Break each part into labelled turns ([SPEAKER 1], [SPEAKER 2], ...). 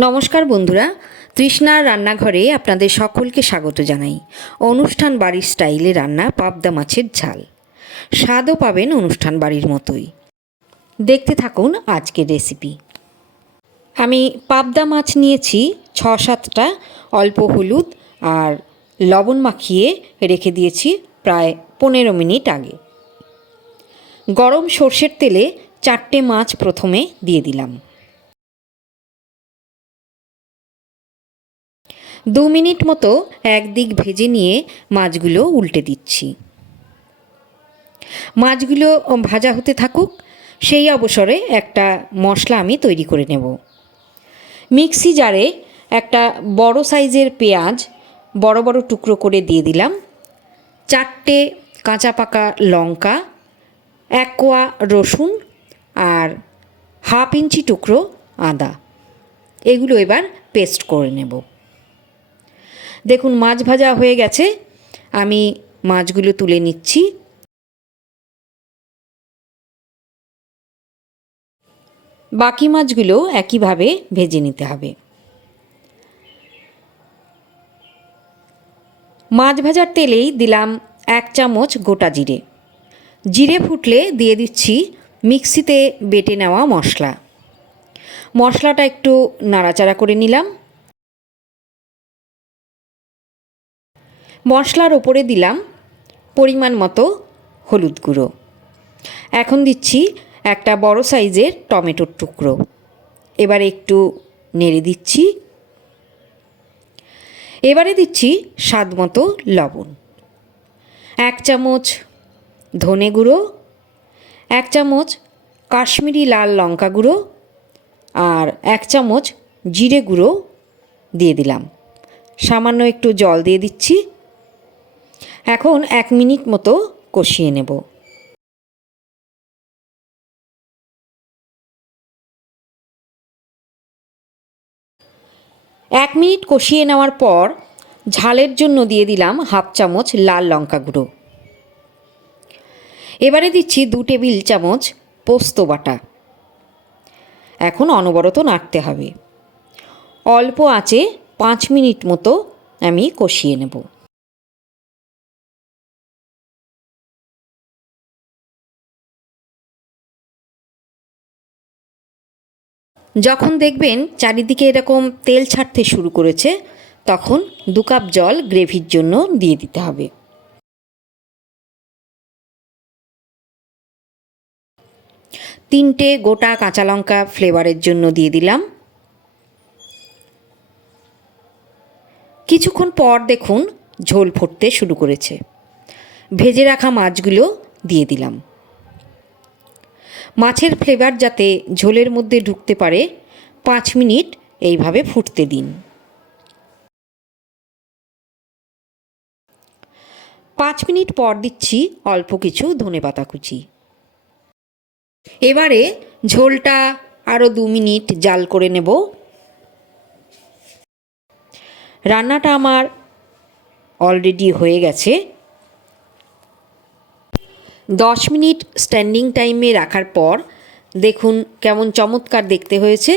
[SPEAKER 1] নমস্কার বন্ধুরা তৃষ্ণার রান্নাঘরে আপনাদের সকলকে স্বাগত জানাই। অনুষ্ঠান বাড়ির স্টাইলে রান্না পাবদা মাছের ঝাল। স্বাদও পাবেন অনুষ্ঠান বাড়ির মতোই। দেখতে থাকুন আজকের রেসিপি। আমি পাবদা মাছ নিয়েছি ছ সাতটা অল্প হলুদ আর লবণ মাখিয়ে রেখে দিয়েছি প্রায় পনেরো মিনিট আগে। গরম সর্ষের তেলে চারটে মাছ প্রথমে দিয়ে দিলাম। দু মিনিট মতো একদিক ভেজে নিয়ে মাছগুলো উল্টে দিচ্ছি। মাছগুলো ভাজা হতে থাকুক, সেই অবসরে একটা মশলা আমি তৈরি করে নেব। মিক্সি জারে একটা বড় সাইজের পেঁয়াজ বড় বড় টুকরো করে দিয়ে দিলাম, চারটে কাঁচা পাকা লঙ্কা, এক কোয়া রসুন আর হাফ ইঞ্চি টুকরো আদা। এগুলো এবার পেস্ট করে নেব। দেখুন, মাছ ভাজা হয়ে গেছে। আমি মাছগুলো তুলে নিচ্ছি। বাকি মাছগুলো একইভাবে ভেজে নিতে হবে। মাছ ভাজার তেলেই দিলাম এক চামচ গোটা জিরে। জিরে ফুটলে দিয়ে দিচ্ছি মিক্সিতে বেটে নেওয়া মশলা। মশলাটা একটু নাড়াচাড়া করে নিলাম। মশলার ওপরে দিলাম পরিমাণ মতো হলুদ গুঁড়ো। এখন দিচ্ছি একটা বড় সাইজের টমেটোর টুকরো। এবার একটু নেড়ে দিচ্ছি। এবারে দিচ্ছি স্বাদ মতো লবণ। এক চামচ ধনে গুঁড়ো, এক চামচ কাশ্মীরি লাল লঙ্কা গুঁড়ো আর এক চামচ জিরে গুঁড়ো দিয়ে দিলাম। সামান্য একটু জল দিয়ে দিচ্ছি। এখন এক মিনিট মতো কষিয়ে নেব। এক মিনিট কষিয়ে নেওয়ার পর ঝালের জন্য দিয়ে দিলাম হাফ চামচ লাল লঙ্কা গুঁড়ো। এবারে দিচ্ছি দু টেবিল চামচ পোস্ত বাটা। এখন অনবরত নাড়তে হবে। অল্প আঁচে পাঁচ মিনিট মতো আমি কষিয়ে নেব। যখন দেখবেন চারিদিকে এরকম তেল ছাড়তে শুরু করেছে, তখন দু কাপ জল গ্রেভির জন্য দিয়ে দিতে হবে। তিনটে গোটা কাঁচা লঙ্কা ফ্লেভারের জন্য দিয়ে দিলাম। কিছুক্ষণ পর দেখুন ঝোল ফুটতে শুরু করেছে। ভেজে রাখা মাছগুলো দিয়ে দিলাম। মাছের ফ্লেভার যাতে ঝোলের মধ্যে ঢুকতে পারে, পাঁচ মিনিট এইভাবে ফুটতে দিন। পাঁচ মিনিট পর দিচ্ছি অল্প কিছু ধনে পাতা কুচি। এবারে ঝোলটা আরও দু মিনিট জাল করে নেব। রান্নাটা আমার অলরেডি হয়ে গেছে। দশ মিনিট স্ট্যান্ডিং টাইমে রাখার পর দেখুন কেমন চমৎকার দেখতে হয়েছে।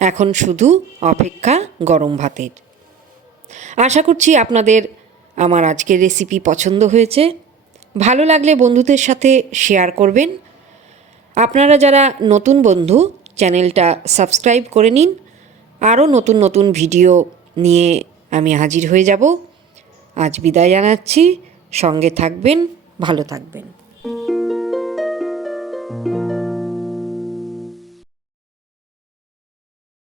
[SPEAKER 1] এখন শুধু অপেক্ষা গরম ভাতের। আশা করছি আপনাদের আমার আজকের রেসিপি পছন্দ হয়েছে। ভালো লাগলে বন্ধুদের সাথে শেয়ার করবেন। আপনারা যারা নতুন বন্ধু, চ্যানেলটা সাবস্ক্রাইব করে নিন। আরও নতুন নতুন ভিডিও নিয়ে আমি হাজির হয়ে যাব। আজ বিদায় জানাচ্ছি। সঙ্গে থাকবেন ভালো থাকবেন।